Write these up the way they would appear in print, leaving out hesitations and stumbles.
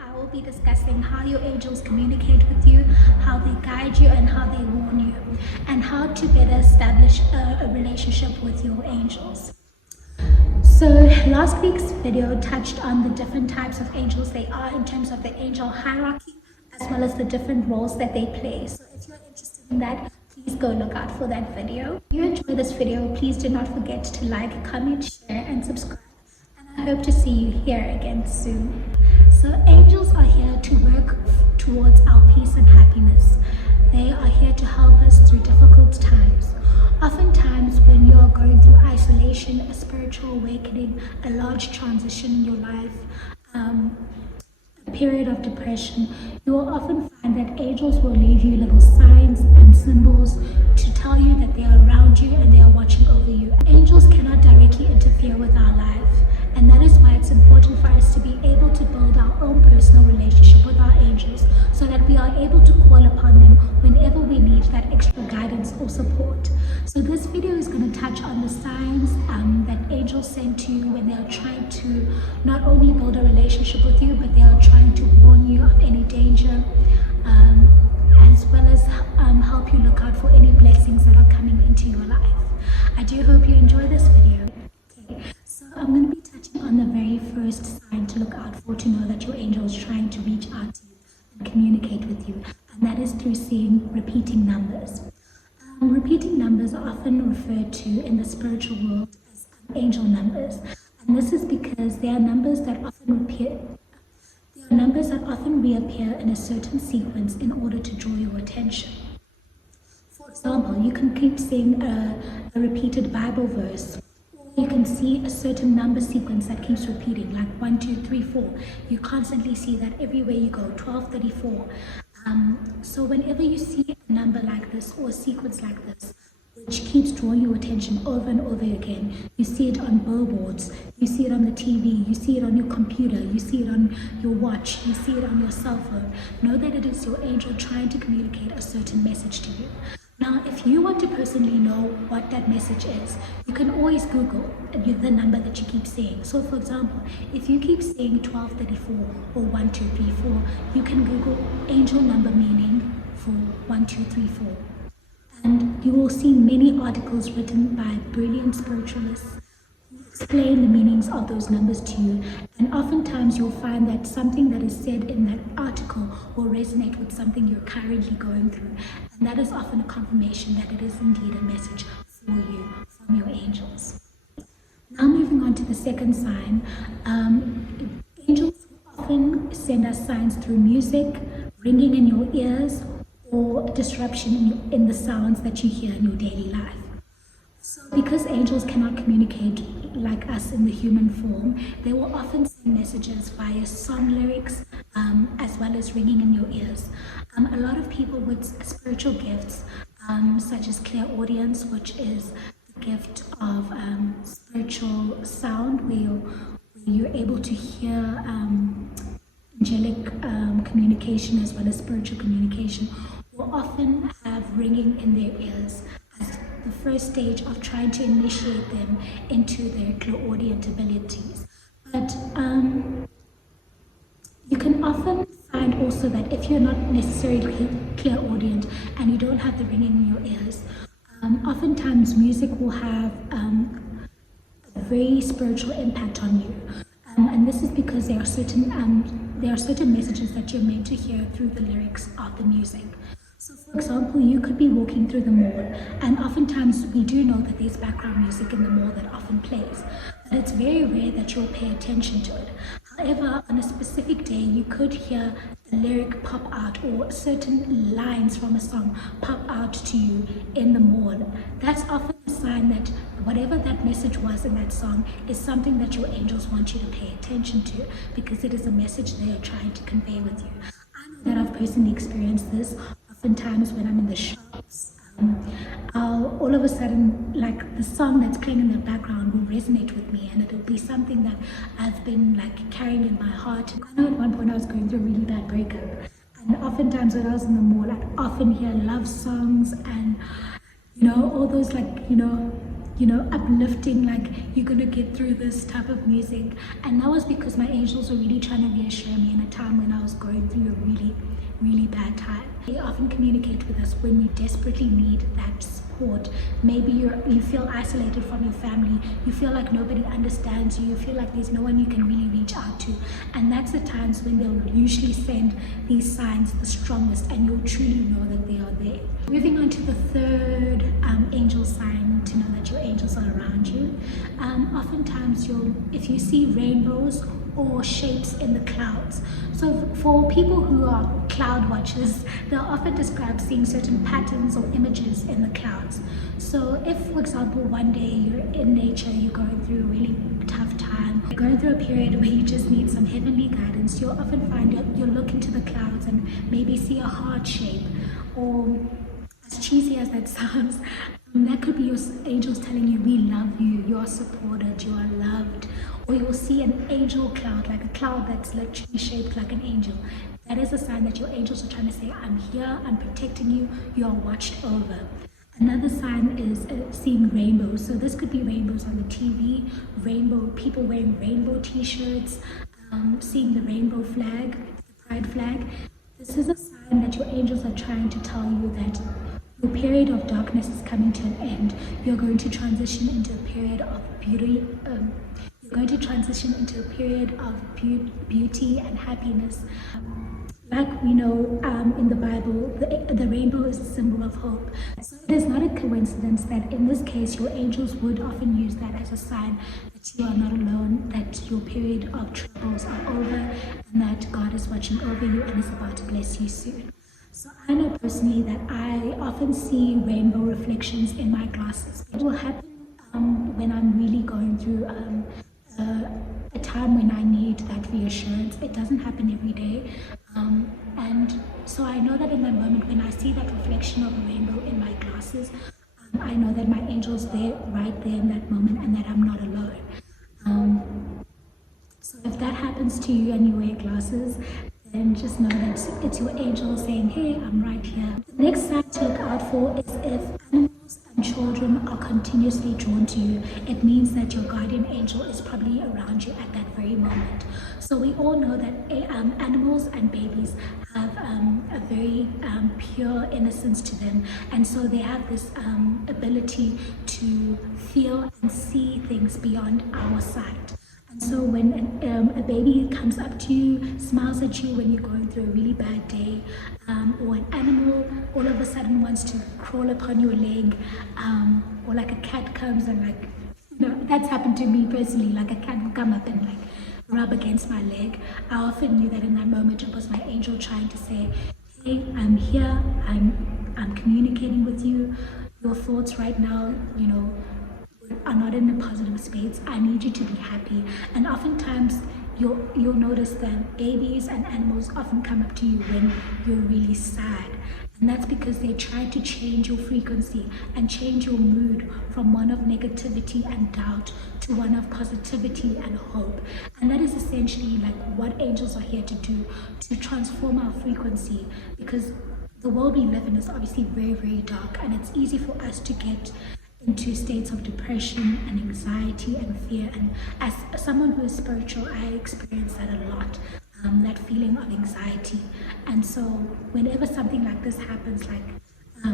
I will be discussing how your angels communicate with you, how they guide you, and how they warn you, and how to better establish a relationship with your angels. So last week's video touched on the different types of angels they are in terms of the angel hierarchy, as well as the different roles that they play. So if you're interested in that, please go look out for that video. If you enjoy this video, please do not forget to like, comment, share, and subscribe. And I hope to see you here again soon. So angels are here to work towards our peace and happiness. They are here to help us through difficult times. Oftentimes when you are going through isolation, a spiritual awakening, a large transition in your life, a period of depression, you will often find that angels will leave you little signs and symbols to tell you that they are around you and they are watching over you. Angels cannot directly interfere with our life. And that is why it's important for us to be able to build our own personal relationship with our angels so that we are able to call upon them whenever we need that extra guidance or support. So this video is going to touch on the signs that angels send to you when they are trying to not only build a relationship with you, but they are trying to warn you of any danger, as well as help you look out for any blessings that are coming into your life. I do hope you enjoy this video. Okay, so I'm going to be touching on the very first sign to look out for to know that your angel is trying to reach out to you and communicate with you, and that is through seeing repeating numbers. Repeating numbers are often referred to in the spiritual world as angel numbers, and this is because they are numbers that often reappear in a certain sequence in order to draw your attention. For example, you can keep seeing a repeated Bible verse. You can see a certain number sequence that keeps repeating, like 1, 2, 3, 4. You constantly see that everywhere you go, 12, 34. So whenever you see a number like this or a sequence like this, which keeps drawing your attention over and over again, you see it on billboards, you see it on the TV, you see it on your computer, you see it on your watch, you see it on your cell phone, know that it is your angel trying to communicate a certain message to you. Now, if you want to personally know what that message is, you can always Google the number that you keep saying. So, for example, if you keep saying 1234 or 1234, you can Google angel number meaning for 1234. And you will see many articles written by brilliant spiritualists who explain the meanings of those numbers to you. And oftentimes you'll find that something that is said in that article will resonate with something you're currently going through. And that is often a confirmation that it is indeed a message for you from your angels. Now moving on to the second sign, angels often send us signs through music, ringing in your ears, or disruption in the sounds that you hear in your daily life. So because angels cannot communicate like us in the human form, they will often send messages via song lyrics, as well as ringing in your ears. A lot of people with spiritual gifts, such as clairaudience, which is the gift of spiritual sound, where you're able to hear angelic communication as well as spiritual communication, will often have ringing in their ears as the first stage of trying to initiate them into their clairaudient abilities. But you can often find also that if you're not necessarily clairaudient and you don't have the ringing in your ears, oftentimes music will have a very spiritual impact on you. And this is because there are certain messages that you're meant to hear through the lyrics of the music. So for example, you could be walking through the mall, and oftentimes we do know that there's background music in the mall that often plays, but it's very rare that you'll pay attention to it. However, on a specific day, you could hear a lyric pop out or certain lines from a song pop out to you in the mall. That's often a sign that whatever that message was in that song is something that your angels want you to pay attention to, because it is a message they are trying to convey with you. I know that I've personally experienced this oftentimes when I'm in the shops. I'll all of a sudden, like, the song that's playing in the background will resonate with me, and it'll be something that I've been like carrying in my heart. I know at one point I was going through a really bad breakup, and oftentimes when I was in the mall, I'd often hear love songs and, you know, all those, like, uplifting, like, you're gonna get through this type of music. And that was because my angels were really trying to reassure me in a time when I was going through a really, really bad time. They often communicate with us when we desperately need that support. Maybe you feel isolated from your family, you feel like nobody understands you, you feel like there's no one you can really reach out to, and that's the times when they'll usually send these signs the strongest, and you'll truly know that they are there. Moving on to the third angel sign to know that your angels are around you. Oftentimes if you see rainbows or shapes in the clouds. So for people who are cloud watchers, they'll often describe seeing certain patterns or images in the clouds. So if, for example, one day you're in nature, you're going through a really tough time, you're going through a period where you just need some heavenly guidance, you'll often find you'll look into the clouds and maybe see a heart shape, or, as cheesy as that sounds, that could be your angels telling you, we love you, you're supported, you are loved. Or you'll see an angel cloud, like a cloud that's literally shaped like an angel. That is a sign that your angels are trying to say, I'm here, I'm protecting you, you are watched over. Another sign is seeing rainbows. So this could be rainbows on the TV, people wearing rainbow t-shirts, seeing the rainbow flag, the pride flag. This is a sign that your angels are trying to tell you that your period of darkness is coming to an end. You're going to transition into a period of beauty. You're going to transition into a period of beauty and happiness. Like we know in the Bible, the rainbow is a symbol of hope. So it is not a coincidence that in this case, your angels would often use that as a sign that you are not alone, that your period of troubles are over, and that God is watching over you and is about to bless you soon. So I know personally that I often see rainbow reflections in my glasses. It will happen when I'm really going through a time when I need that reassurance. It doesn't happen every day. And so I know that in that moment when I see that reflection of a rainbow in my glasses, I know that my angel's there, right there in that moment, and that I'm not alone. So if that happens to you and you wear glasses, then just know that it's your angel saying, hey, I'm right here. The next sign to look out for is if animals and children are continuously drawn to you. It means that your guardian angel is probably around you at that very moment. So we all know that animals and babies have a very pure innocence to them, and so they have this ability to feel and see things beyond our sight. And so when a baby comes up to you, smiles at you when you're going through a really bad day, or an animal all of a sudden wants to crawl upon your leg, or like a cat comes and, like, that's happened to me personally, like a cat will come up and like rub against my leg. I often knew that in that moment it was my angel trying to say, hey, I'm here, I'm communicating with you. Your thoughts right now, are not in a positive space. I need you to be happy. And oftentimes you'll notice that babies and animals often come up to you when you're really sad, and that's because they try to change your frequency and change your mood from one of negativity and doubt to one of positivity and hope. And that is essentially like what angels are here to do, to transform our frequency, because the world we live in is obviously very, very dark, and it's easy for us to get into states of depression and anxiety and fear. And as someone who is spiritual, I experience that a lot, that feeling of anxiety. And so whenever something like this happens, like a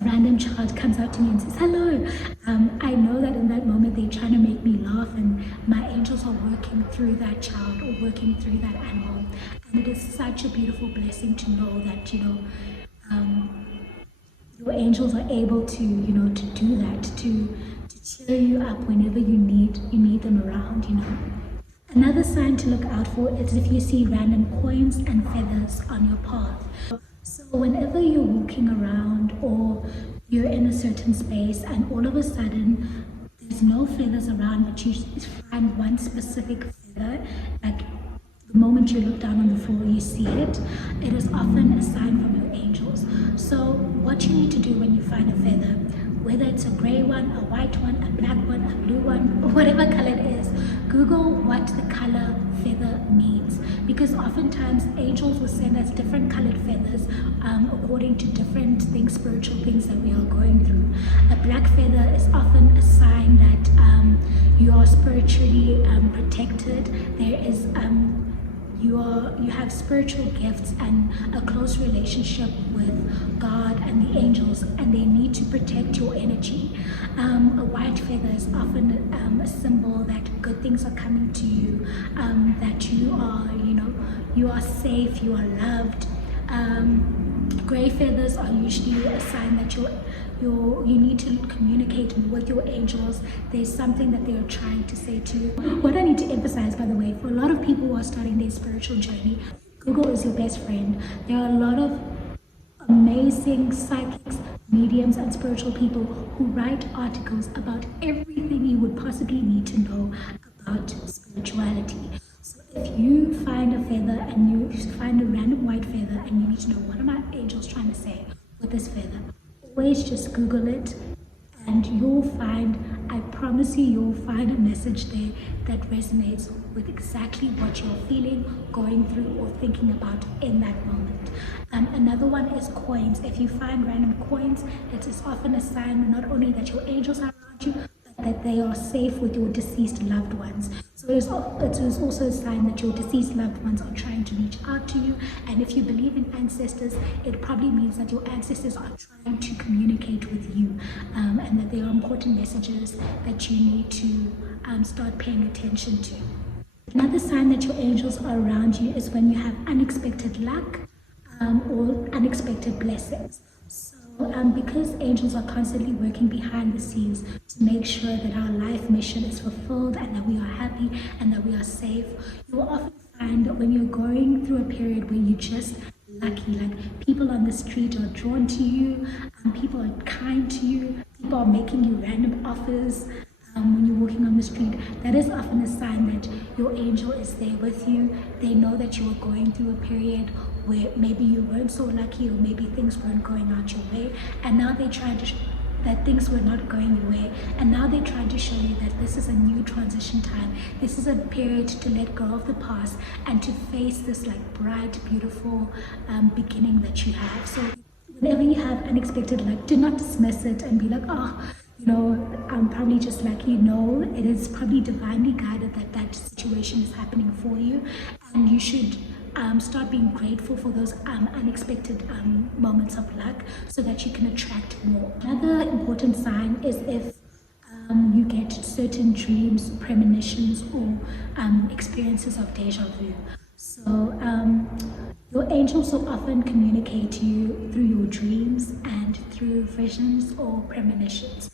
random child comes up to me and says hello, I know that in that moment they're trying to make me laugh, and my angels are working through that child or working through that animal. And it is such a beautiful blessing to know that your angels are able to to do that, to cheer you up whenever you need them around. Another sign to look out for is if you see random coins and feathers on your path. So whenever you're walking around, or you're in a certain space and all of a sudden there's no feathers around, but you find one specific feather, like the moment you look down on the floor, you see it. It is often a sign from your angels. So what you need to do when you find a feather, whether it's a gray one, a white one, a black one, a blue one, or whatever color it is, Google what the color feather means, because oftentimes angels will send us different colored feathers according to different things, spiritual things that we are going through. A black feather is often a sign that you are spiritually protected. There is you have spiritual gifts and a close relationship with God and the angels, and they need to protect your energy. A white feather is often a symbol that good things are coming to you, that you are safe, you are loved. Gray feathers are usually a sign that you need to communicate with your angels. There's something that they are trying to say to you. What I need to emphasize, by the way, for a lot of people who are starting their spiritual journey, Google is your best friend. There are a lot of amazing psychics, mediums, and spiritual people who write articles about everything you would possibly need to know about spirituality. So if you find a feather and you find a random white feather and you need to know what are my angels trying to say with this feather, always just Google it and you'll find, I promise you'll find a message there that resonates with exactly what you're feeling, going through, or thinking about in that moment. Another one is coins. If you find random coins, it is often a sign not only that your angels are around you, but that they are safe with your deceased loved ones. So it is also a sign that your deceased loved ones are trying to reach out to you. And if you believe in ancestors, it probably means that your ancestors are trying to communicate with you, and that there are important messages that you need to start paying attention to. Another sign that your angels are around you is when you have unexpected luck or unexpected blessings. So because angels are constantly working behind the scenes to make sure that our life mission is fulfilled and that we are happy and that we are safe, you will often find that when you're going through a period where you're just lucky, like people on the street are drawn to you, people are kind to you, people are making you random offers, when you're walking on the street, that is often a sign that your angel is there with you. They know that you are going through a period where maybe you weren't so lucky, or maybe things weren't going out your way, and now they try to that things were not going your way, and now they try to show you that this is a new transition time. This is a period to let go of the past and to face this like bright, beautiful beginning that you have. So whenever you have unexpected luck, do not dismiss it and be like, oh, I'm probably just lucky. No, it is probably divinely guided that that situation is happening for you, and you should start being grateful for those unexpected moments of luck so that you can attract more. Another important sign is if you get certain dreams, premonitions, or experiences of deja vu. So your angels will often communicate to you through your dreams and through visions or premonitions.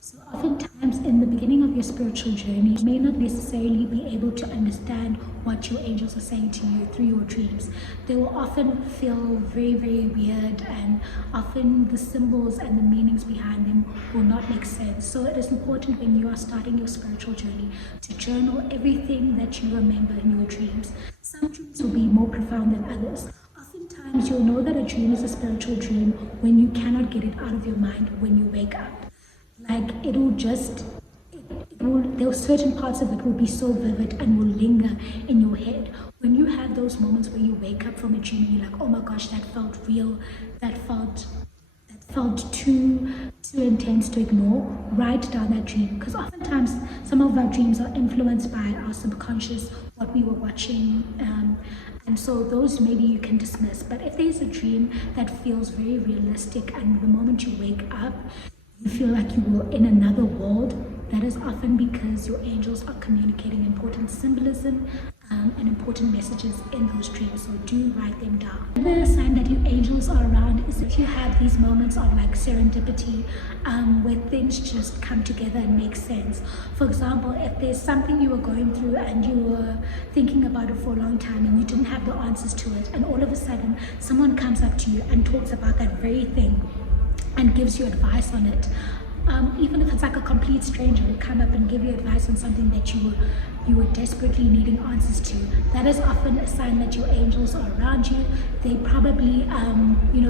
So oftentimes in the beginning of your spiritual journey, you may not necessarily be able to understand what your angels are saying to you through your dreams. They will often feel very, very weird, and often the symbols and the meanings behind them will not make sense. So it is important when you are starting your spiritual journey to journal everything that you remember in your dreams. Some dreams will be more profound than others. Oftentimes you'll know that a dream is a spiritual dream when you cannot get it out of your mind when you wake up. Like there are certain parts of it will be so vivid and will linger in your head. When you have those moments where you wake up from a dream and you're like, oh my gosh, that felt real, that felt too intense to ignore, write down that dream, because oftentimes some of our dreams are influenced by our subconscious, what we were watching, and so those maybe you can dismiss. But if there's a dream that feels very realistic and the moment you wake up you feel like you were in another world, that is often because your angels are communicating important symbolism and important messages in those dreams. So do write them down. Another sign that your angels are around is if you have these moments of like serendipity, where things just come together and make sense. For example, if there's something you were going through and you were thinking about it for a long time and you didn't have the answers to it, and all of a sudden someone comes up to you and talks about that very thing, and gives you advice on it. Even if it's like a complete stranger who come up and give you advice on something that you were desperately needing answers to, that is often a sign that your angels are around you. They probably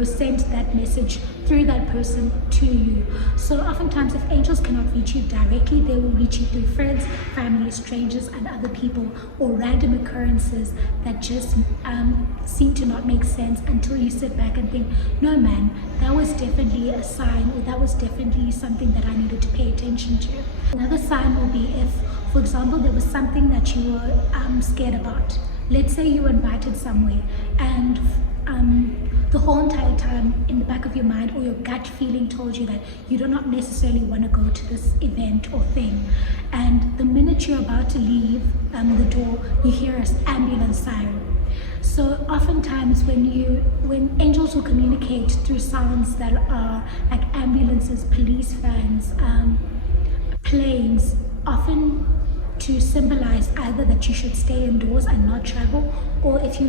sent that message through that person to you. So oftentimes, if angels cannot reach you directly, they will reach you through friends, family, strangers, and other people, or random occurrences that just seem to not make sense until you sit back and think, no man, that was definitely a sign, or that was definitely something that I needed to pay attention to. Another sign will be if, for example, there was something that you were scared about. Let's say you were invited somewhere, and the whole entire time in the back of your mind or your gut feeling told you that you do not necessarily want to go to this event or thing. And the minute you're about to leave the door, you hear an ambulance siren. So oftentimes when angels will communicate through sounds that are like ambulances, police vans, planes, often to symbolize either that you should stay indoors and not travel, or if you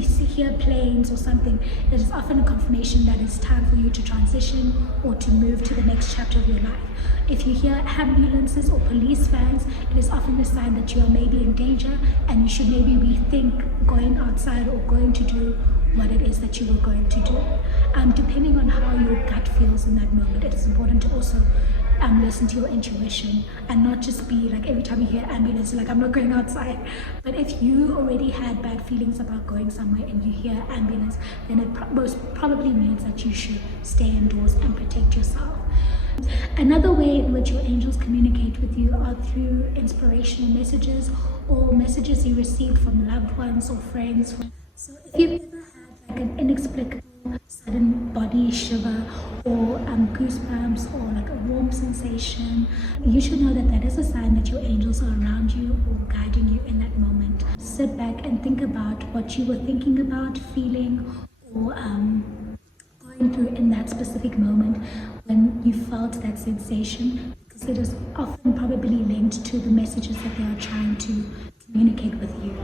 hear planes or something, it is often a confirmation that it's time for you to transition or to move to the next chapter of your life. If you hear ambulances or police vans, it is often a sign that you are maybe in danger and you should maybe rethink going outside or going to do what it is that you were going to do. Depending on how your gut feels in that moment, it is important to also listen to your intuition and not just be like every time you hear ambulance, like I'm not going outside. But if you already had bad feelings about going somewhere and you hear ambulance, then it most probably means that you should stay indoors and protect yourself. Another way in which your angels communicate with you are through inspirational messages or messages you received from loved ones or friends. So if you've ever had like an inexplicable sudden body shiver or goosebumps or like a warm sensation, you should know that that is a sign that your angels are around you or guiding you in that moment. Sit back and think about what you were thinking about, feeling, or going through in that specific moment when you felt that sensation, because it is often probably linked to the messages that they are trying to communicate with you.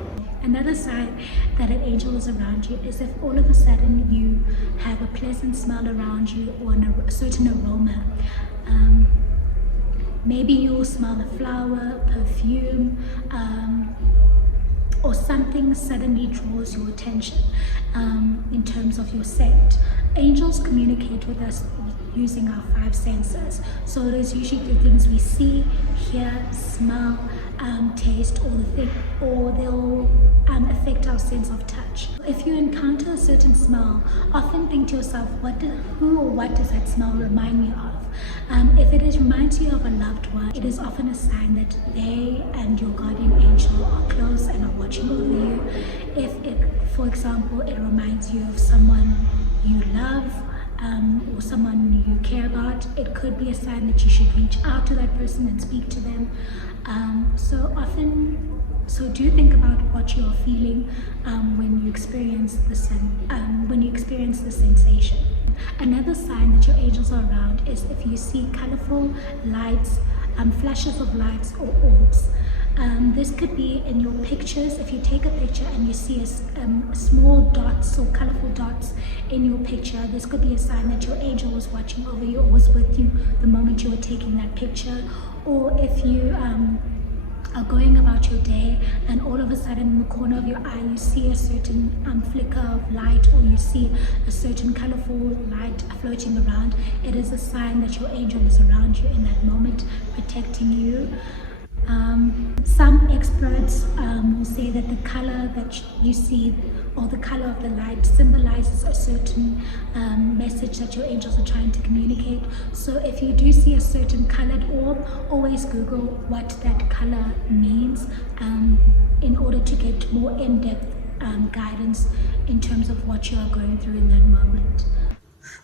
Another sign that an angel is around you is if all of a sudden you have a pleasant smell around you or a certain aroma. Maybe you'll smell a flower, perfume, or something suddenly draws your attention in terms of your scent. Angels communicate with us using our 5 senses. So it is usually the things we see, hear, smell, taste, or they'll affect our sense of touch. If you encounter a certain smell, often think to yourself, who or what does that smell remind me of? If it reminds you of a loved one, it is often a sign that they and your guardian angel are close and are watching over you. If it, for example, it reminds you of someone you love, or someone you care about, it could be a sign that you should reach out to that person and speak to them. So do think about what you're feeling when you experience the sensation. Another sign that your angels are around is if you see colorful lights, flashes of lights or orbs. This could be in your pictures. If you take a picture and you see small dots or colorful dots in your picture, this could be a sign that your angel was watching over you or was with you the moment you were taking that picture. Or if you are going about your day and all of a sudden in the corner of your eye you see a certain flicker of light, or you see a certain colorful light floating around, it is a sign that your angel is around you in that moment, protecting you. Some experts will say that the color that you see or the color of the light symbolizes a certain message that your angels are trying to communicate. So if you do see a certain colored orb, always Google what that color means in order to get more in-depth guidance in terms of what you are going through in that moment.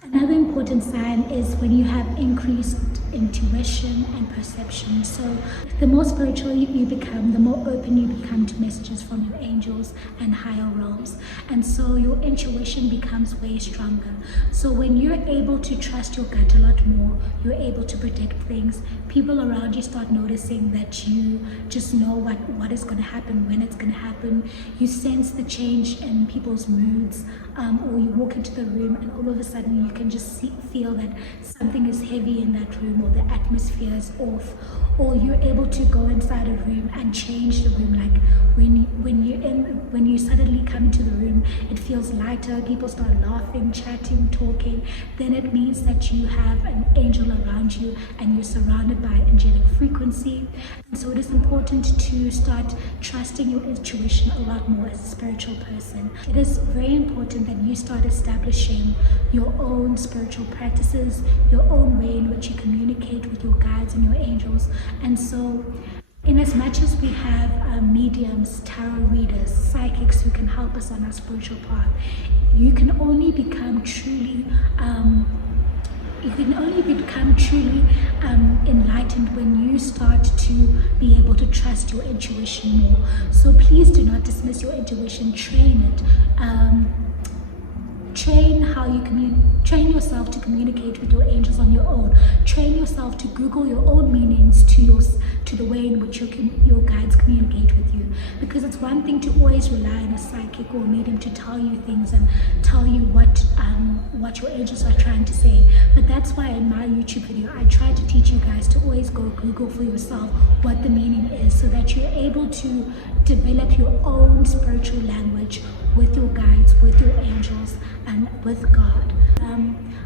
Another important sign is when you have increased intuition and perception. So the more spiritual you become, the more open you become to messages from your angels and higher realms. And so your intuition becomes way stronger. So when you're able to trust your gut a lot more, you're able to predict things. People around you start noticing that you just know what is going to happen, when it's going to happen. You sense the change in people's moods, or you walk into the room and all of a sudden and you can just feel that something is heavy in that room, or the atmosphere is off, or you're able to go inside a room and change the room. Like when you suddenly come into the room, it feels lighter, people start laughing, chatting, talking, then it means that you have an angel around you and you're surrounded by angelic frequency. And so it is important to start trusting your intuition a lot more as a spiritual person. It is very important that you start establishing your own spiritual practices, your own way in which you communicate with your guides and your angels. And so in as much as we have mediums, tarot readers, psychics who can help us on our spiritual path, you can only become truly enlightened when you start to be able to trust your intuition more. So please do not dismiss your intuition. Train it. Train yourself to communicate with your angels on your own. Train yourself to Google your own meanings to the way in which your guides communicate with you. Because it's one thing to always rely on a psychic or a medium to tell you things and tell you what your angels are trying to say. But that's why in my YouTube video, I try to teach you guys to always go Google for yourself what the meaning is, so that you're able to develop your own spiritual language with your guides, with your angels, and with God.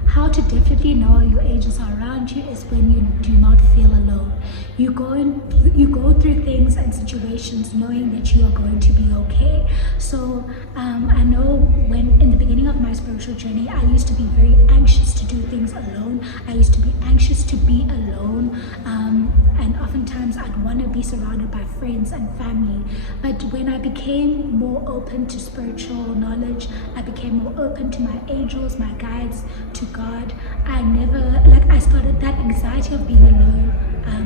How to definitely know your angels are around you is when you do not feel alone. You go through things and situations knowing that you are going to be okay. So I know when in the beginning of my spiritual journey, I used to be very anxious to do things alone. I used to be anxious to be alone, and oftentimes I'd want to be surrounded by friends and family. But when I became more open to spiritual knowledge, I became more open to my angels, my guides, to God. I started, that anxiety of being alone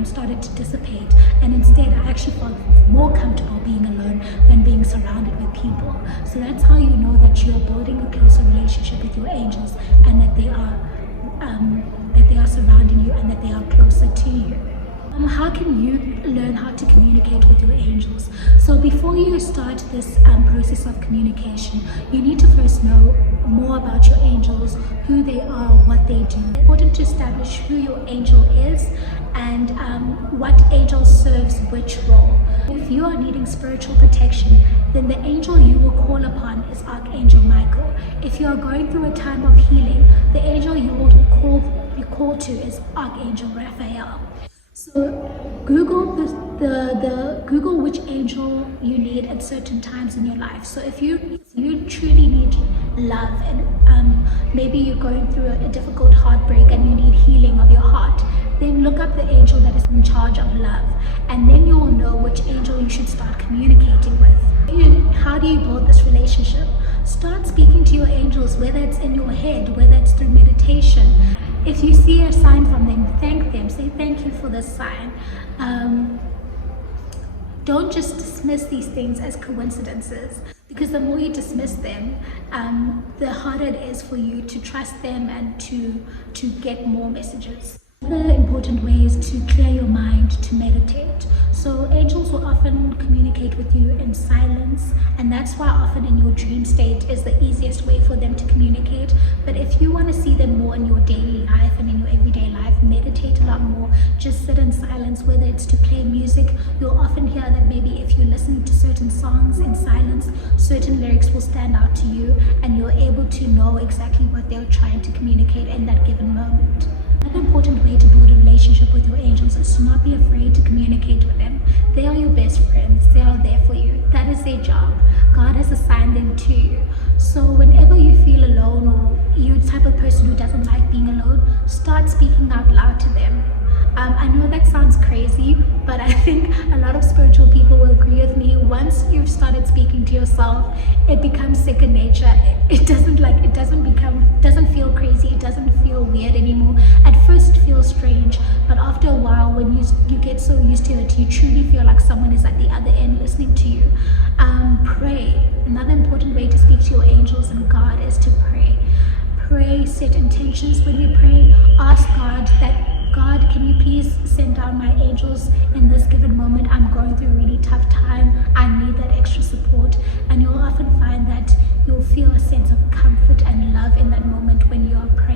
started to dissipate, and instead I actually felt more comfortable being alone than being surrounded with people. So that's how you know that you are building a closer relationship with your angels, and that they are surrounding you and that they are closer to you. How can you learn how to communicate with your angels? So before you start this process of communication, you need to first know more about your angels, who they are, what they do. It's important to establish who your angel is and what angel serves which role. If you are needing spiritual protection, then the angel you will call upon is Archangel Michael. If you are going through a time of healing, the angel you will call to is Archangel Raphael. So Google Google which angel you need at certain times in your life. So if you truly need love, and maybe you're going through a difficult heartbreak and you need healing of your heart, then look up the angel that is in charge of love, and then you will know which angel you should start communicating with. How do you build this relationship? Start speaking to your angels, whether it's in your head, whether it's through meditation. If you see a sign from them, thank them. Say thank you for this sign. Don't just dismiss these things as coincidences, because the more you dismiss them, the harder it is for you to trust them and to get more messages. Another important way is to clear your mind, to meditate. So angels will often communicate with you in silence, and that's why often in your dream state is the easiest way for them to communicate. But if you want to see them more in your daily life and in your everyday life, meditate a lot more. Just sit in silence, whether it's to play music. You'll often hear that maybe if you listen to certain songs in silence, certain lyrics will stand out to you, and you're able to know exactly what they're trying to communicate in that given moment. Another important way to build a relationship with your angels is to not be afraid to communicate with them. They are your best friends. They are there for you. That is their job. God has assigned them to you. So whenever you feel alone, or you're the type of person who doesn't like being alone, start speaking out loud to them. I know that sounds crazy, but I think a lot of spiritual people will agree with me. Once you've started speaking to yourself, it becomes second nature. It doesn't feel crazy. It doesn't feel weird anymore. At first it feels strange, but after a while, when you get so used to it, you truly feel like someone is at the other end listening to you. Pray. Another important way to speak to your angels and God is to pray. Pray, set intentions when you pray. Ask God that, God, can you please send down my angels in this given moment? I'm going through a really tough time. I need that extra support. And you'll often find that you'll feel a sense of comfort and love in that moment when you're praying.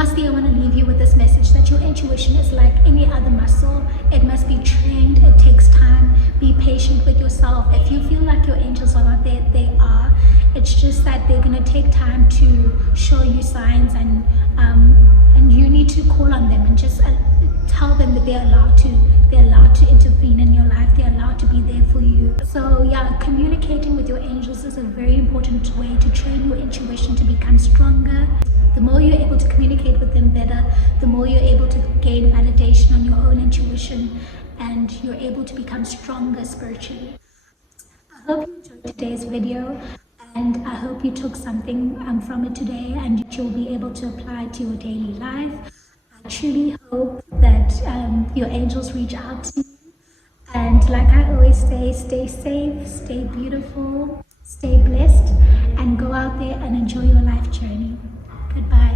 lastly, I want to leave you with this message that your intuition is like any other muscle. It must be trained. It takes time. Be patient with yourself. If you feel like your angels are not there, they are. It's just that they're going to take time to show you signs, and you need to call on them and just tell them that they're allowed to intervene in your life. They're allowed to be there for you. So yeah, communicating with your angels is a very important way to train your intuition to become stronger. The more you're able to communicate with them better, the more you're able to gain validation on your own intuition, and you're able to become stronger spiritually. I hope you enjoyed today's video, and I hope you took something from it today and you'll be able to apply it to your daily life. I truly hope that your angels reach out to you. And like I always say, stay safe, stay beautiful, stay blessed, and go out there and enjoy your life journey. Goodbye.